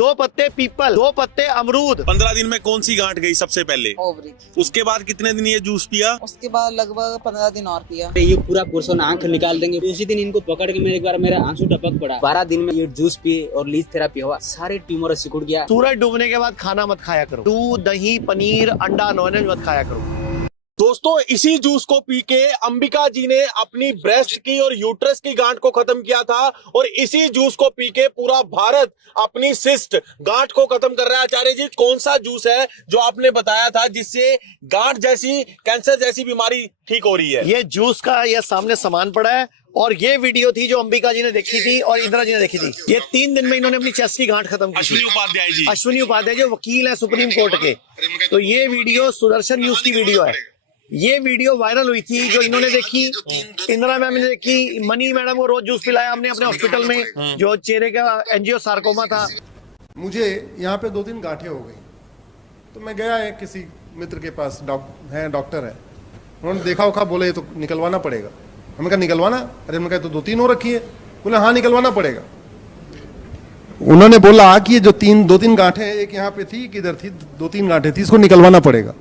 2 पत्ते पीपल, 2 पत्ते अमरूद। 15 दिन में कौन सी गांठ गई सबसे पहले? ओवरी। उसके बाद कितने दिन ये जूस पिया? उसके बाद लगभग 15 दिन और पिया। ये पूरा पोर्शन आंख निकाल देंगे। उसी दिन इनको पकड़ के मेरे एक बार मेरा आंसू टपक पड़ा। 12 दिन में ये जूस पिए और लीच थेरापी हुआ, सारे ट्यूमर सिकुड़ गया। सूरज डूबने के बाद खाना मत खाया करो, दूध, दही, पनीर, अंडा, नॉनवेज मत खाया करो। दोस्तों, इसी जूस को पी के अंबिका जी ने अपनी ब्रेस्ट की और यूट्रस की गांठ को खत्म किया था और इसी जूस को पी के पूरा भारत अपनी सिस्ट गांठ को खत्म कर रहा है। आचार्य जी, कौन सा जूस है जो आपने बताया था जिससे गांठ जैसी, कैंसर जैसी बीमारी ठीक हो रही है? ये जूस का ये सामने सामान पड़ा है और ये वीडियो थी जो अंबिका जी ने देखी थी और इंदिरा जी ने देखी थी। ये 3 दिन में इन्होंने अपनी चेस्ट की गांठ खत्म की। अश्विनी उपाध्याय जी, अश्विनी उपाध्याय जो वकील है सुप्रीम कोर्ट के। तो ये वीडियो सुदर्शन न्यूज की वीडियो है। ये वीडियो वायरल हुई थी जो इन्होंने देखी, इंदिरा मैम ने देखी, मनी मैडम को रोज जूस पिलाया हमने अपने हॉस्पिटल में जो चेहरे का एंजियो सार्कोमा था। मुझे यहाँ पे 2-3 गांठें हो गई, तो मैं गया है किसी मित्र के पास, डॉक्टर है। उन्होंने देखा उखा, बोले ये तो निकलवाना पड़ेगा। हमने कहा निकलवाना? अरे मैंने कहा तो 2-3 हो रखी है। बोले हाँ निकलवाना पड़ेगा। उन्होंने बोला कि ये जो 2-3 गांठें, एक यहाँ पे थी, एक इधर थी, 2-3 गांठें थी, इसको निकलवाना पड़ेगा।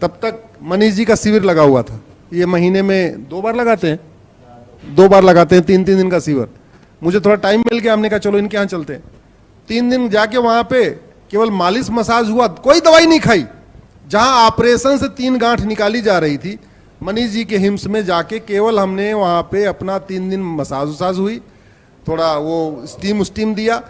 तब तक मनीष जी का शिविर लगा हुआ था। ये महीने में 2 बार लगाते हैं, 2 बार लगाते हैं, 3-3 दिन का शिविर। मुझे थोड़ा टाइम मिल गया, हमने कहा चलो इनके यहाँ चलते हैं। 3 दिन जाके वहां पे केवल मालिश मसाज हुआ, कोई दवाई नहीं खाई। जहां ऑपरेशन से 3 गांठ निकाली जा रही थी, मनीष जी के हिम्स में जाके केवल हमने वहां पे अपना 3 दिन मसाज वसाज हुई, थोड़ा वो स्टीम दिया,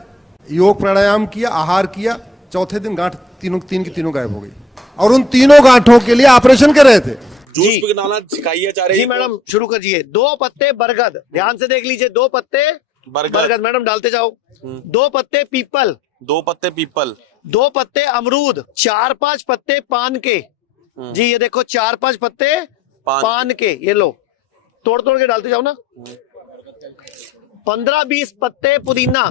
योग प्राणायाम किया, आहार किया। चौथे दिन गांठ तीन की तीनों गायब हो गई और उन 3 गांठों के लिए ऑपरेशन कर रहे थे। जूस बनाना सिखाइए आचार्य जी मैडम, शुरू करिए। 2 पत्ते बरगद, ध्यान से देख लीजिए। 2 पत्ते बरगद मैडम डालते जाओ। 2 पत्ते पीपल, 2 पत्ते पीपल, 2 पत्ते अमरूद, 4-5 पत्ते पान के। जी ये देखो 4-5 पत्ते पान के, ये लो तोड़ के डालते जाओ ना। 15-20 पत्ते पुदीना,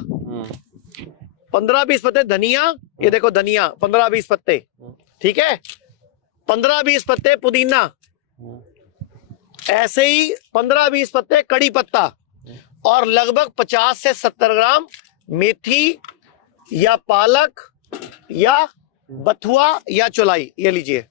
15-20 पत्ते धनिया, ये देखो धनिया 15-20 पत्ते, ठीक है। 15-20 पत्ते पुदीना, ऐसे ही 15-20 पत्ते कड़ी पत्ता और लगभग 50 से 70 ग्राम मेथी या पालक या बथुआ या चौलाई, ये लीजिए।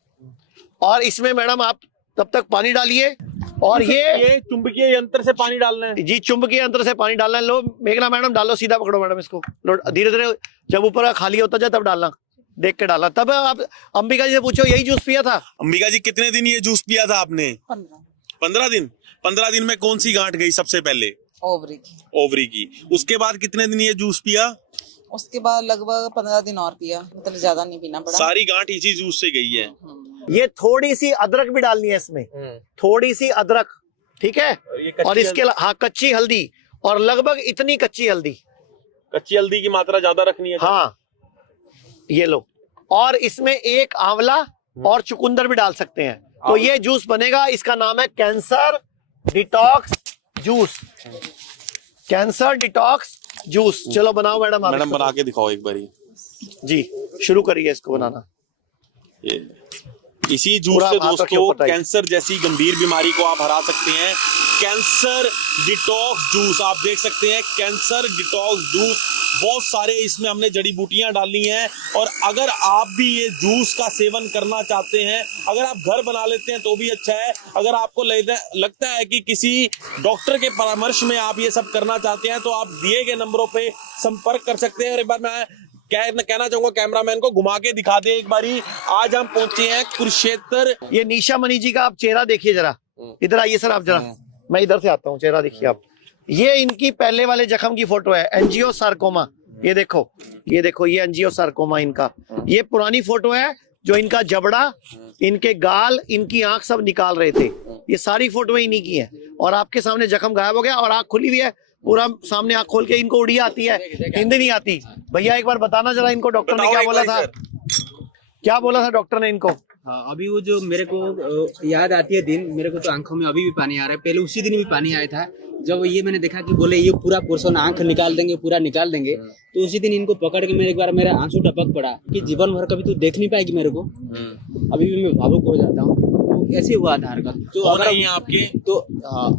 और इसमें मैडम आप तब तक पानी डालिए और ये चुंबकीय यंत्र से पानी डालना है। जी चुंबकीय यंत्र से पानी डालना है। लो मेघना मैडम डालो, सीधा पकड़ो मैडम इसको, धीरे धीरे जब ऊपर खाली होता जाए तब डालना, देख के डालना। तब आप अंबिका जी से पूछो यही जूस पिया था? अंबिका जी, कितने दिन ये जूस पिया था आपने? 15 दिन। 15 दिन में कौन सी गांठ गई सबसे पहले? ओवरी की। ओवरी की। उसके बाद कितने दिन ये जूस पिया? उसके बाद लगभग 15 दिन और पिया, मतलब ज्यादा नहीं पीना पड़ा। सारी गांठ इसी जूस से गई है। ये थोड़ी सी अदरक भी डालनी है इसमें, थोड़ी सी अदरक, ठीक है। और इसके हाँ कच्ची हल्दी, और लगभग इतनी कच्ची हल्दी, कच्ची हल्दी की मात्रा ज्यादा रखनी है। हाँ ये लो। और इसमें एक आंवला और चुकंदर भी डाल सकते हैं, तो ये जूस बनेगा। इसका नाम है cancer detox juice. Cancer detox juice. चलो बनाओ मैडम। मैडम बना के दिखाओ एक बारी। जी शुरू करिए इसको बनाना। इसी जूस से दोस्तों कैंसर जैसी गंभीर बीमारी को आप हरा सकते हैं। कैंसर डिटॉक्स जूस आप देख सकते हैं। कैंसर डिटॉक्स जूस, बहुत सारे इसमें हमने जड़ी बूटियां डाली हैं। और अगर आप भी ये जूस का सेवन करना चाहते हैं, अगर आप घर बना लेते हैं तो भी अच्छा है। अगर आपको लगता है कि किसी डॉक्टर के परामर्श में आप ये सब करना चाहते हैं, तो आप दिए गए नंबरों पे संपर्क कर सकते हैं। और एक बार मैं कहना चाहूंगा कैमरामैन को घुमा के दिखा दे एक बारी। आज हम पहुंचे हैं कुरुक्षेत्र। ये निशा मनी जी का आप चेहरा देखिए जरा, इधर आइए सर आप जरा, मैं इधर से आता हूँ, चेहरा देखिए आप। ये इनकी पहले वाले जख्म की फोटो है, एंजियो सार्कोमा। ये देखो ये एंजियो सार्कोमा इनका। ये पुरानी फोटो है जो इनका जबड़ा, इनके गाल, इनकी आंख सब निकाल रहे थे। ये सारी फोटो इन्हीं की है। और आपके सामने जख्म गायब हो गया और आंख खुली हुई है पूरा सामने। आंख खोल के इनको उड़िया आती है, हिंदी नहीं आती। भैया एक बार बताना जरा इनको डॉक्टर ने क्या बोला था? क्या बोला था डॉक्टर ने इनको? हाँ, अभी वो जो मेरे को याद आती है दिन, मेरे को तो आंखों में अभी भी पानी आ रहा है। पहले उसी दिन भी पानी आया था जब ये मैंने देखा कि बोले ये पूरा पोर्शन आंख निकाल देंगे, पूरा निकाल देंगे। तो उसी दिन इनको पकड़ के मेरे एक बार मेरा आंसू टपक पड़ा कि जीवन भर कभी तू देख नहीं पाएगी मेरे को। अभी भी मैं भावुक हो जाता हूँ। तो ऐसे हुआ आधार कार्ड तो अगर आपके तो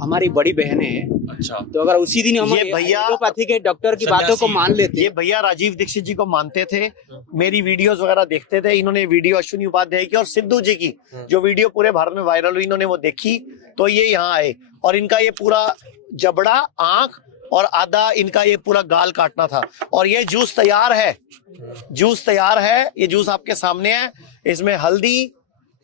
हमारी बड़ी बहन है अच्छा, तो अगर उसी दिन हम ये भैया- एलोपैथी के डॉक्टर की बातों को मान लेते, ये भैया राजीव दीक्षित जी को मानते थे, मेरी वीडियोस वगैरह देखते थे। इन्होंने वीडियो अश्विनी उपाध्याय की और सिद्धू जी की जो वीडियो पूरे भारत में वायरल हुई, इन्होंने वो देखी तो ये यहाँ आए और इनका ये पूरा जबड़ा, आंख और आधा इनका ये पूरा गाल काटना था। और ये जूस तैयार है, जूस तैयार है, ये जूस आपके सामने है। इसमें हल्दी,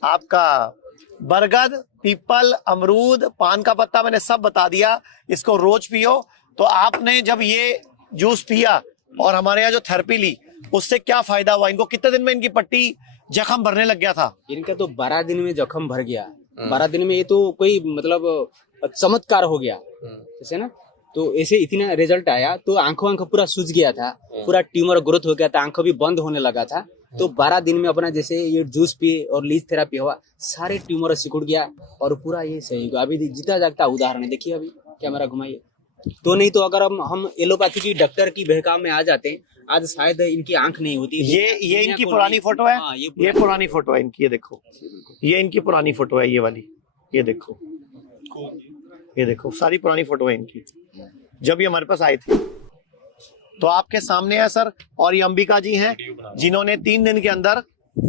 आपका बरगद, पीपल, अमरूद, पान का पत्ता, मैंने सब बता दिया। इसको रोज पियो। तो आपने जब ये जूस पिया और हमारे यहाँ जो थेरेपी ली, उससे क्या फायदा हुआ इनको? कितने दिन में इनकी पट्टी जख्म भरने लग गया था? इनका तो 12 दिन में जख्म भर गया। 12 दिन में ये तो कोई मतलब चमत्कार हो गया जैसे ना। तो ऐसे इतना रिजल्ट आया, तो आंखों पूरा सूज गया था, पूरा ट्यूमर ग्रोथ हो गया था, आंखों भी बंद होने लगा था। तो 12 दिन में अपना जैसे ये जूस पिए और लीज थेरापी हुआ, सारे ट्यूमर सिकुड़ गया और पूरा ये सही हुआ। अभी जीता जागता उदाहरण है, देखिए अभी कैमरा घुमाइए। तो नहीं तो अगर हम एलोपैथी की डॉक्टर की बहकाव में आ जाते हैं, आज शायद इनकी आंख नहीं होती। ये इनकी पुरानी फोटो है। हाँ, ये पुरानी फोटो है इनकी, ये देखो, ये इनकी पुरानी फोटो है, ये वाली, ये देखो, ये देखो, सारी पुरानी फोटो है इनकी जब ये हमारे पास आए थे। तो आपके सामने है सर। और ये अंबिका जी हैं जिन्होंने 3 दिन के अंदर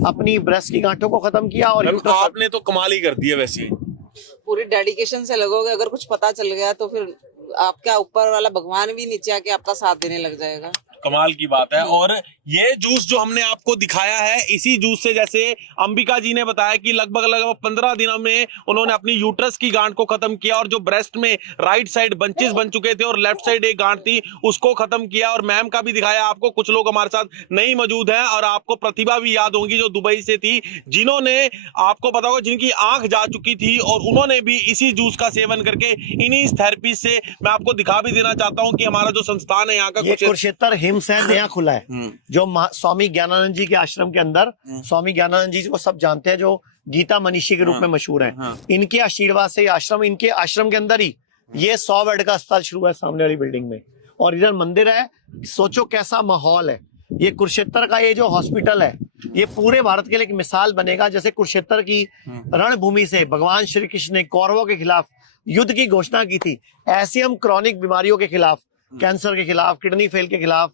अपनी ब्रेस्ट की गांठों को खत्म किया। और आपने तो कमाल ही कर दिया वैसे। पूरी डेडिकेशन से लगोगे, अगर कुछ पता चल गया तो फिर आपका ऊपर वाला भगवान भी नीचे आके आपका साथ देने लग जाएगा। कमाल की बात है। और ये जूस जो हमने आपको दिखाया है, इसी जूस से जैसे अंबिका जी ने बताया कि लगभग 15 दिनों में उन्होंने अपनी यूट्रस की गांठ को खत्म किया और जो ब्रेस्ट में राइट साइड बंचेस बन चुके थे और लेफ्ट साइड एक गांठ थी उसको खत्म किया। और मैम का भी दिखाया आपको। कुछ लोग हमारे साथ नहीं मौजूद हैं और आपको प्रतिभा भी याद होंगी जो दुबई से थी, जिन्होंने आपको पता होगा जिनकी आंख जा चुकी थी और उन्होंने भी इसी जूस का सेवन करके इन्हीं थेरेपी से, मैं आपको दिखा भी देना चाहता हूँ कि हमारा जो संस्थान है यहाँ का कुरुक्षेत्र हिम्स है, नया खुला है, जो स्वामी ज्ञानानंद जी के आश्रम के अंदर। स्वामी ज्ञानानंद जी को सब जानते हैं, जो गीता मनीषी के रूप में मशहूर हैं। इनके आशीर्वाद से आश्रम, इनके आश्रम के अंदर ही ये 100 बेड का अस्पताल शुरू है सामने वाली बिल्डिंग में। और इधर मंदिर है। सोचो कैसा माहौल है। ये कुरुक्षेत्र का ये जो हॉस्पिटल है, ये पूरे भारत के लिए एक मिसाल बनेगा। जैसे कुरुक्षेत्र की रणभूमि से भगवान श्री कृष्ण ने कौरवों के खिलाफ युद्ध की घोषणा की थी, ऐसे हम क्रॉनिक बीमारियों के खिलाफ, कैंसर के खिलाफ, किडनी फेल के खिलाफ,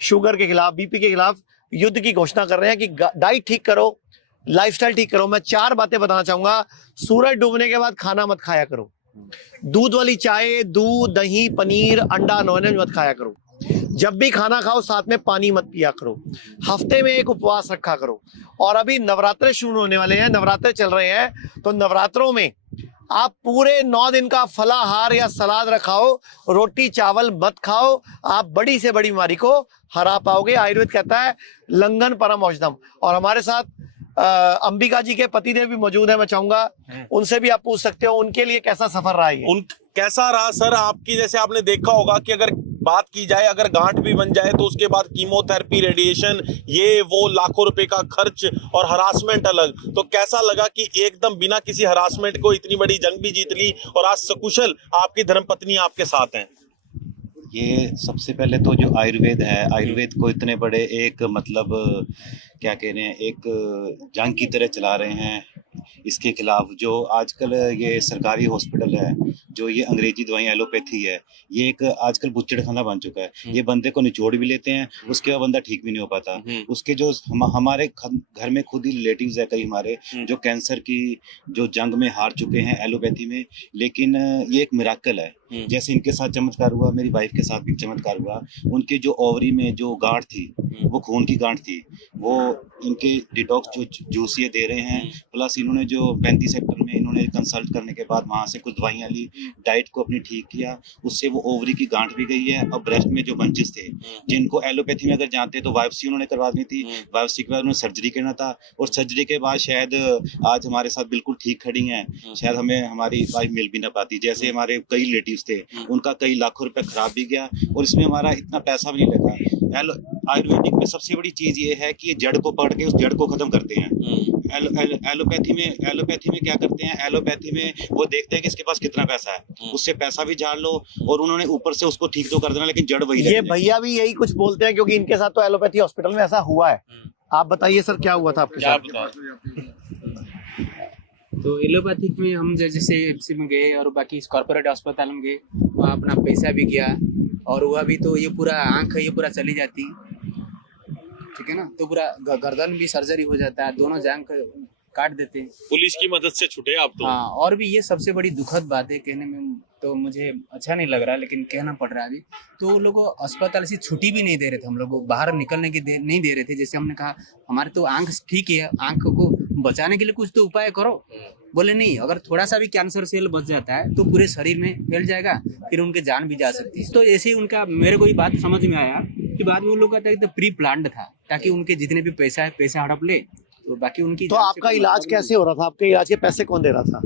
शुगर के खिलाफ, बीपी के खिलाफ युद्ध की घोषणा कर रहे हैं कि डाइट ठीक करो, लाइफस्टाइल ठीक करो। मैं 4 बातें बताना चाहूंगा। सूरज डूबने के बाद खाना मत खाया करो। दूध वाली चाय, दूध, दही, पनीर, अंडा, नॉनवेज मत खाया करो। जब भी खाना खाओ साथ में पानी मत पिया करो। हफ्ते में एक उपवास रखा करो। और अभी नवरात्रे शुरू होने वाले हैं, नवरात्रे चल रहे हैं, तो नवरात्रों में आप पूरे 9 दिन का फलाहार या सलाद रखाओ, रोटी चावल मत खाओ। आप बड़ी से बड़ी बीमारी को हरा पाओगे। आयुर्वेद कहता है लंघन परम औषधम। और हमारे साथ अंबिका जी के पतिदेव भी मौजूद है। मैं चाहूंगा उनसे भी आप पूछ सकते हो उनके लिए कैसा सफर रहा है। उन कैसा रहा सर आपकी? जैसे आपने देखा होगा कि अगर बात की जाए, अगर गांठ भी बन जाए तो उसके बाद कीमोथेरेपी, रेडिएशन, ये वो लाखों रुपए का खर्च और हरासमेंट अलग। तो कैसा लगा कि एकदम बिना किसी हरासमेंट को इतनी बड़ी जंग भी जीत ली और आज सकुशल आपकी धर्मपत्नी आपके साथ हैं? ये सबसे पहले तो जो आयुर्वेद है, आयुर्वेद को इतने बड़े एक मतलब क्या कह रहे हैं, एक जंग की तरह चला रहे हैं। इसके खिलाफ जो आजकल ये सरकारी हॉस्पिटल है, जो ये अंग्रेजी दवाइयाँ एलोपैथी है, ये एक आजकल बुच्चड़ खाना बन चुका है। ये बंदे को निचोड़ भी लेते हैं, उसके बाद बंदा ठीक भी नहीं हो पाता। उसके जो हमारे घर में खुद ही रिलेटिव्स है कई हमारे, जो कैंसर की जो जंग में हार चुके हैं एलोपैथी में। लेकिन ये एक मिराकल है। जैसे इनके साथ चमत्कार हुआ, मेरी वाइफ के साथ भी चमत्कार हुआ। उनके जो ओवरी में जो गांठ थी, वो खून की गांठ थी, वो इनके डिटॉक्स जो जूस ये दे रहे हैं, प्लस इन्होंने जो 35 सेक्टर में इन्होंने कंसल्ट करने के बाद वहाँ से कुछ दवाइयाँ ली, डाइट को अपनी ठीक किया, उससे वो ओवरी की गांठ भी गई है। और ब्रेस्ट में जो बंचेस थे, जिनको एलोपैथी में अगर जानते तो बायोप्सी उन्होंने करवा दी थी, बायोप्सी के बाद उन्होंने सर्जरी करना था, और सर्जरी के बाद शायद आज हमारे साथ बिल्कुल ठीक खड़ी हैं। शायद हमें हमारी वाइफ मिल भी ना पाती। जैसे हमारे कई रिलेटिव्स थे, उनका कई लाखों रुपए खराब भी गया और इसमें हमारा इतना पैसा भी नहीं लगा। आयुर्वेदिक में सबसे बड़ी चीज ये है कि ये जड़ को पकड़ के उस जड़ को खत्म करते हैं। एलोपैथी में क्या करते हैं, एलोपैथी में वो देखते हैं कि इसके पास कितना पैसा है, उससे पैसा भी झाड़ लो और उन्होंने ऊपर से उसको ठीक तो कर देना, लेकिन जड़ वही। ये भैया भी यही कुछ बोलते हैं, क्योंकि इनके साथ तो एलोपैथी हॉस्पिटल में ऐसा हुआ है। आप बताइए सर क्या हुआ था आपके साथ? तो एलोपैथिक में हम जैसे एफसी में गए और बाकी कॉर्पोरेट अस्पताल में गए, अपना पैसा भी गया, और वह भी तो ये पूरा आंख ये पूरा चली जाती, ठीक है ना, तो पूरा गर्दन भी सर्जरी हो जाता है, दोनों जांघ काट देते हैं। पुलिस की मदद से छूटे आप तो। हाँ, और भी ये सबसे बड़ी दुखद बात है, कहने में तो मुझे अच्छा नहीं लग रहा, लेकिन कहना पड़ रहा है अभी। तो वो लोग अस्पताल से छुट्टी भी नहीं दे रहे थे, हम लोग को बाहर निकलने की नहीं दे रहे थे। जैसे हमने कहा हमारे तो आंख ठीक है, आंख को बचाने के लिए कुछ तो उपाय करो। बोले नहीं, अगर थोड़ा सा भी कैंसर सेल बच जाता है तो पूरे शरीर में फैल जाएगा, फिर उनके जान भी जा सकती है। तो ऐसे ही उनका मेरे को ये बात समझ में आया कि बाद में उन लोग का प्री प्लान्ड था, ताकि उनके जितने भी पैसा है पैसा हड़प ले, तो बाकी उनकी। तो आपका इलाज कैसे हो रहा था? आपके इलाज के पैसे कौन दे रहा था?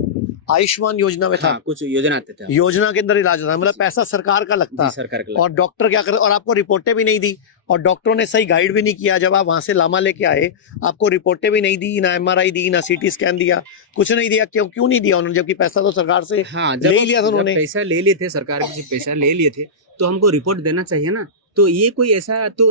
आयुष्मान योजना में था? हाँ, कुछ योजना आते थे, योजना के अंदर इलाज होता है, मतलब पैसा सरकार का लगता, सरकार का। और डॉक्टर क्या कर, और आपको रिपोर्टें भी नहीं दी, और डॉक्टरों ने सही गाइड भी नहीं किया। जब आप वहां से लामा लेके आए, आपको रिपोर्टें भी नहीं दी, ना MRI दी, ना CT स्कैन दिया, कुछ नहीं दिया। क्यों नहीं दिया उन्होंने, जबकि पैसा तो सरकार से ले लिया था उन्होंने? पैसा ले लिए थे, सरकार से पैसा ले लिए थे, तो हमको रिपोर्ट देना चाहिए ना। तो ये कोई ऐसा तो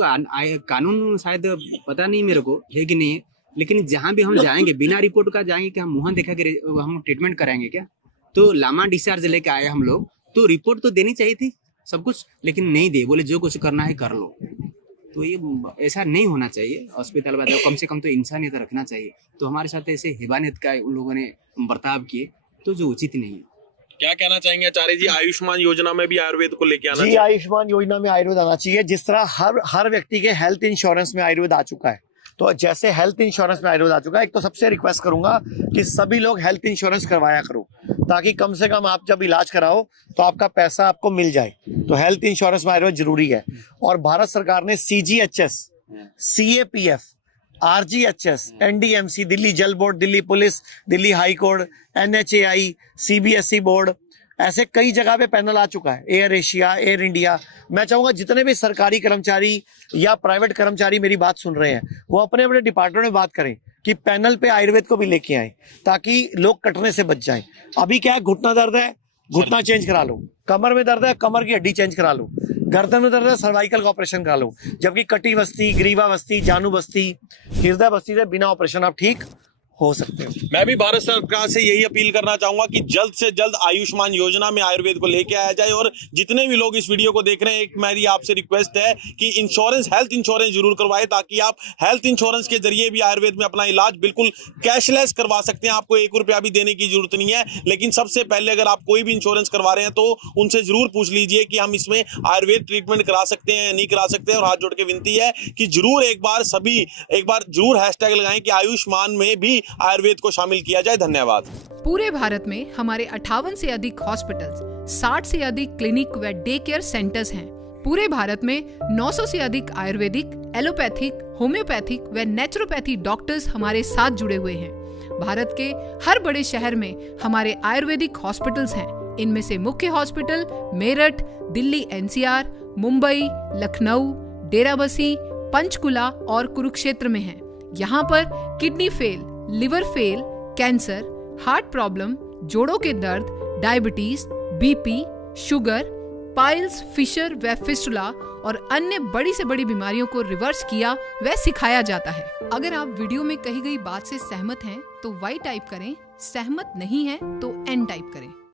कानून शायद पता नहीं मेरे को है कि नहीं, लेकिन जहाँ भी हम जाएंगे बिना रिपोर्ट का जाएंगे क्या? हम मुँह देखा के हम ट्रीटमेंट कराएंगे क्या? तो लामा डिस्चार्ज लेके आए हम लोग, तो रिपोर्ट तो देनी चाहिए थी सब कुछ, लेकिन नहीं दे, बोले जो कुछ करना है कर लो। तो ये ऐसा नहीं होना चाहिए अस्पताल वाले, कम से कम तो इंसानियत रखना चाहिए। तो हमारे साथ ऐसे हैवानियत का उन लोगों ने बर्ताव किए, तो जो उचित नहीं है। क्या कहना चाहेंगे आचार्य जी, आयुष्मान योजना में भी आयुर्वेद को लेके आना जी, चाहिए? आयुष्मान योजना में आयुर्वेद आना चाहिए। जिस तरह हर व्यक्ति के हेल्थ इंश्योरेंस में आयुर्वेद आ चुका है, तो जैसे हेल्थ इंश्योरेंस में आयुर्वेद आ चुका है, एक तो सबसे रिक्वेस्ट करूंगा कि सभी लोग हेल्थ इंश्योरेंस करवाया करो, ताकि कम से कम आप जब इलाज कराओ तो आपका पैसा आपको मिल जाए। तो हेल्थ इंश्योरेंस में आयुर्वेद जरूरी है। और भारत सरकार ने CGHS, CAPF, RGHS, NDMC, Delhi जल board, Delhi police, Delhi high court, NHAI, CBSE board, ऐसे कई जगह पे पैनल आ चुका है। Air Asia, air India. मैं चाहूंगा जितने भी सरकारी कर्मचारी या प्राइवेट कर्मचारी मेरी बात सुन रहे हैं, वो अपने अपने डिपार्टमेंट में बात करें कि पैनल पे आयुर्वेद को भी लेके आए, ताकि लोग कटने से बच जाएं। अभी क्या है, घुटना दर्द है, घुटना चेंज करा लो, कमर में दर्द है, कमर की हड्डी चेंज करा लो, गर्दन में दर्द है, सर्वाइकल का ऑपरेशन करा लो। जबकि कटी बस्ती, ग्रीवा बस्ती, जानू बस्ती, हृदय बस्ती से बिना ऑपरेशन आप ठीक हो सकते हो। मैं भी भारत सरकार से यही अपील करना चाहूंगा कि जल्द से जल्द आयुष्मान योजना में आयुर्वेद को लेके आया जाए। और जितने भी लोग इस वीडियो को देख रहे हैं, एक मेरी आपसे रिक्वेस्ट है कि इंश्योरेंस, हेल्थ इंश्योरेंस जरूर करवाएं, ताकि आप हेल्थ इंश्योरेंस के जरिए भी आयुर्वेद में अपना इलाज बिल्कुल कैशलेस करवा सकते हैं। आपको 1 रुपया भी देने की जरूरत नहीं है। लेकिन सबसे पहले अगर आप कोई भी इंश्योरेंस करवा रहे हैं तो उनसे जरूर पूछ लीजिए कि हम इसमें आयुर्वेद ट्रीटमेंट करा सकते हैं या नहीं करा सकते हैं। और हाथ जोड़ के विनती है कि जरूर एक बार जरूर हैशटैग लगाएं कि आयुष्मान में भी आयुर्वेद को शामिल किया जाए। धन्यवाद। पूरे भारत में हमारे 58 से अधिक हॉस्पिटल्स, 60 से अधिक क्लिनिक व डे केयर सेंटर्स हैं। पूरे भारत में 900 से अधिक आयुर्वेदिक, एलोपैथिक, होम्योपैथिक व नेचुरोपैथी डॉक्टर्स हमारे साथ जुड़े हुए हैं। भारत के हर बड़े शहर में हमारे आयुर्वेदिक हॉस्पिटल्स हैं। इनमें से मुख्य हॉस्पिटल मेरठ, दिल्ली NCR, मुंबई, लखनऊ, डेराबसी, पंचकुला और कुरुक्षेत्र में हैं। यहाँ पर kidney fail, liver fail, cancer, heart problem, जोड़ों के दर्द, diabetes, BP, sugar, piles, fissure व फिस्टुला और अन्य बड़ी से बड़ी बीमारियों को रिवर्स किया व सिखाया जाता है। अगर आप वीडियो में कही गई बात से सहमत हैं तो Y टाइप करें, सहमत नहीं है तो N टाइप करें।